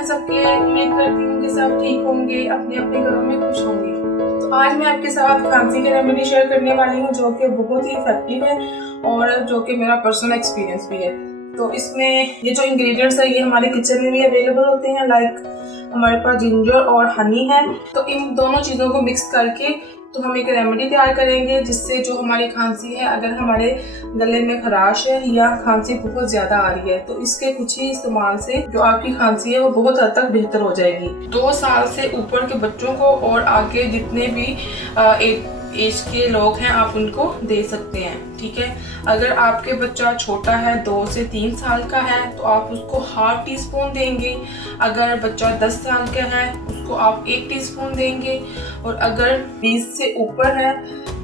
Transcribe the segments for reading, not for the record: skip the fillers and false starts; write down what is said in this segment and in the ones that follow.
हैं सबके? उम्मीद करती हूँ कि सब ठीक होंगे, अपने अपने घरों में खुश होंगे। तो आज मैं आपके साथ खांसी की रेमेडी शेयर करने वाली हूँ जो कि बहुत ही इफेक्टिव है और जो कि मेरा पर्सनल एक्सपीरियंस भी है। तो इसमें ये जो इंग्रेडिएंट्स है ये हमारे किचन में भी अवेलेबल होते हैं। लाइक हमारे पास जिंजर और हनी है। तो इन दोनों चीज़ों को मिक्स करके तो हम एक रेमेडी तैयार करेंगे जिससे जो हमारी खांसी है, अगर हमारे गले में खराश है या खांसी बहुत ज़्यादा आ रही है, तो इसके कुछ ही इस्तेमाल से जो आपकी खांसी है वो बहुत हद तक बेहतर हो जाएगी। 2 साल से ऊपर के बच्चों को और आगे जितने भी एज के लोग हैं आप उनको दे सकते हैं। ठीक है, अगर आपके बच्चा छोटा है 2 से 3 साल का है तो आप उसको ½ टीस्पून देंगे। अगर बच्चा 10 साल का है उसको आप 1 टीस्पून देंगे। और अगर 20 से ऊपर है,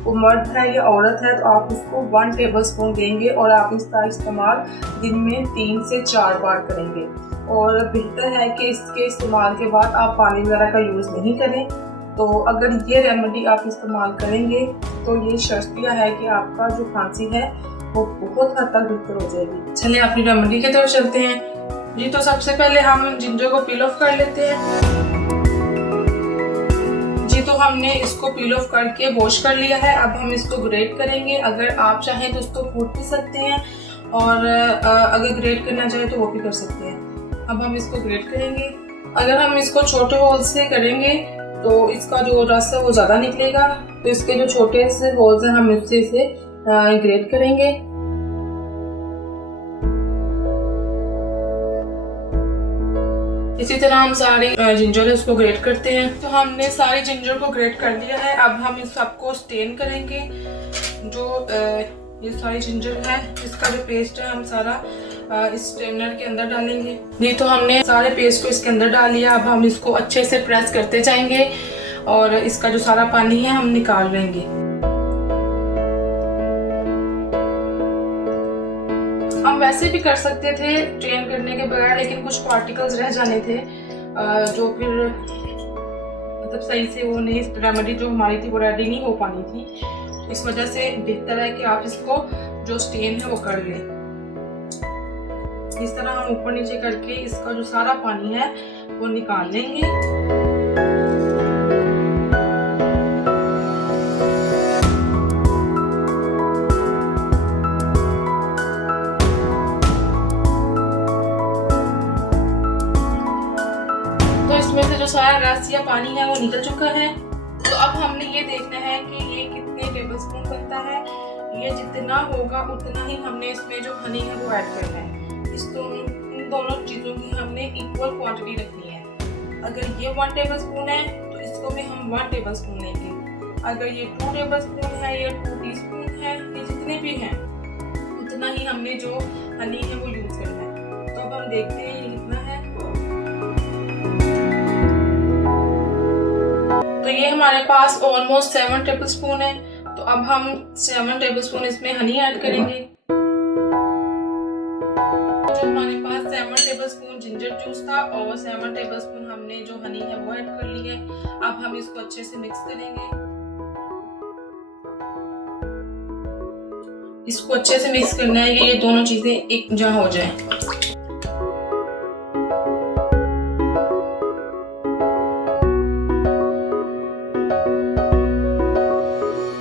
वो मर्द है या औरत है, तो आप उसको 1 टेबलस्पून देंगे और आप इसका इस्तेमाल दिन में 3 से 4 बार करेंगे। और बेहतर है कि इसके इस्तेमाल के बाद आप पानी वगैरह का यूज़ नहीं करें। तो अगर ये रेमेडी आप इस्तेमाल करेंगे तो ये शर्तिया है कि आपका जो खांसी है वो बहुत हद तक बेहतर हो जाएगी। चलिए अपनी रेमेडी की तरफ चलते हैं जी। तो सबसे पहले हम जिंजर को पील ऑफ कर लेते हैं जी। तो हमने इसको पील ऑफ करके वॉश कर लिया है। अब हम इसको ग्रेट करेंगे। अगर आप चाहें तो इसको कूट भी सकते हैं और अगर ग्रेट करना चाहें तो वो भी कर सकते हैं। अब हम इसको ग्रेट करेंगे। अगर हम इसको छोटे होल से करेंगे तो इसका जो रस है वो ज़्यादा निकलेगा। तो इसके जो छोटे से होल्स हैं हम उससे इसे ग्रेट करेंगे। इसी तरह हम सारी जिंजर है उसको ग्रेट करते हैं। तो हमने सारी जिंजर को ग्रेट कर लिया है। अब हम इस सबको स्टेन करेंगे। जो ये सारी जिंजर है इसका जो पेस्ट है हम सारा इस स्ट्रेनर के अंदर डालेंगे जी। तो हमने सारे पेस्ट को इसके अंदर डाल लिया। अब हम इसको अच्छे से प्रेस करते जाएंगे और इसका जो सारा पानी है हम निकाल लेंगे। हम वैसे भी कर सकते थे स्ट्रेन करने के बगैर, लेकिन कुछ पार्टिकल्स रह जाने थे जो फिर मतलब सही से वो नहीं, रेमेडी जो हमारी थी वो रेडी नहीं हो पानी थी। इस वजह से बेहतर है कि आप इसको जो स्टेन है वो कर लें। इस तरह हम ऊपर नीचे करके इसका जो सारा पानी है वो निकाल लेंगे। तो इसमें से जो सारा रस या पानी है वो निकल चुका है। तो अब हमने ये देखना है कि ये कितने टेबलस्पून बनता है। ये जितना होगा उतना ही हमने इसमें जो हनी है वो ऐड करना है। इन दोनों चीज़ों की हमने इक्वल क्वांटिटी रखनी है। अगर ये 1 टेबलस्पून है तो इसको भी हम 1 टेबलस्पून लेंगे। अगर ये 2 टेबलस्पून है या 2 टीस्पून है, ये जितने भी हैं उतना ही हमने जो हनी है वो यूज़ करना है। तो अब हम देखते हैं ये कितना है। तो ये हमारे पास ऑलमोस्ट 7 टेबलस्पून है। तो अब हम 7 टेबलस्पून इसमें हनी ऐड करेंगे। जो हमारे पास 7 टेबलस्पून जिंजर जूस था और 7 टेबलस्पून हमने जो हनी है वो ऐड कर ली है। अब हम इसको अच्छे से मिक्स करेंगे। इसको अच्छे से मिक्स करना है कि ये दोनों चीजें एक जगह हो जाए।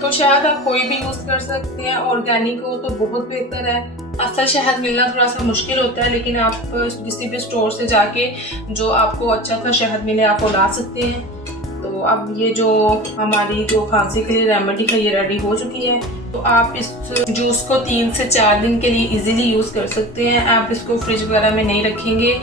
तो शहद आप कोई भी यूज कर सकते हैं। ऑर्गेनिक हो तो बहुत बेहतर है। असल शहद मिलना थोड़ा सा मुश्किल होता है, लेकिन आप किसी भी स्टोर से जाके जो आपको अच्छा सा शहद मिले आप वो ला सकते हैं। तो अब ये जो हमारी जो खांसी के लिए रेमेडी है ये रेडी हो चुकी है। तो आप इस जूस को 3 से 4 दिन के लिए इजीली यूज़ कर सकते हैं। आप इसको फ्रिज वगैरह में नहीं रखेंगे,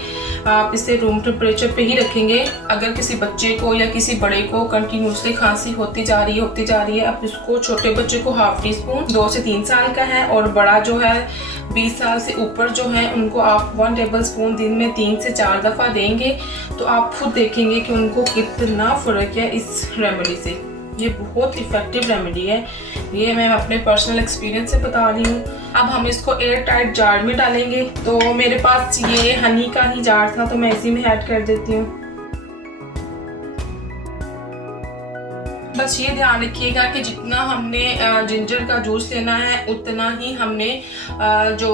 आप इसे रूम टेम्परेचर पे ही रखेंगे। अगर किसी बच्चे को या किसी बड़े को कंटिन्यूसली खांसी होती जा रही है, आप इसको छोटे बच्चे को ½ टीस्पून 2 से 3 साल का है और बड़ा जो है 20 साल से ऊपर जो है उनको आप 1 टेबलस्पून दिन में 3 से 4 दफ़ा देंगे। तो आप खुद देखेंगे कि उनको कितना फ़र्क है इस रेमेडी से। ये बहुत इफ़ेक्टिव रेमेडी है, ये मैं अपने पर्सनल एक्सपीरियंस से बता रही हूँ। अब हम इसको एयर टाइट जार में डालेंगे। तो मेरे पास ये हनी का ही जार था तो मैं इसी में ऐड कर देती हूँ। बस ये ध्यान रखिएगा कि जितना हमने जिंजर का जूस लेना है उतना ही हमने जो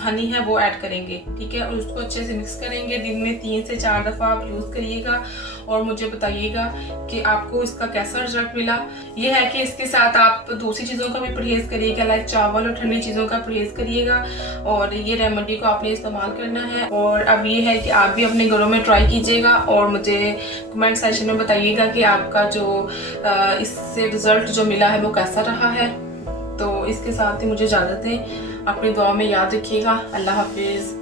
हनी है वो ऐड करेंगे, ठीक है। और उसको अच्छे से मिक्स करेंगे। दिन में 3 से 4 दफ़ा आप यूज़ करिएगा और मुझे बताइएगा कि आपको इसका कैसा रिजल्ट मिला। ये है कि इसके साथ आप दूसरी चीज़ों का भी परहेज़ करिएगा, लाइक चावल और ठंडी चीज़ों का परहेज़ करिएगा और ये रेमेडी को आपने इस्तेमाल करना है। और अब ये है कि आप भी अपने घरों में ट्राई कीजिएगा और मुझे कमेंट सेक्शन में बताइएगा कि आपका जो इससे रिज़ल्ट जो मिला है वो कैसा रहा है। तो इसके साथ ही मुझे इजाज़त है। अपनी दुआ में याद रखिएगा। अल्लाह हाफिज़।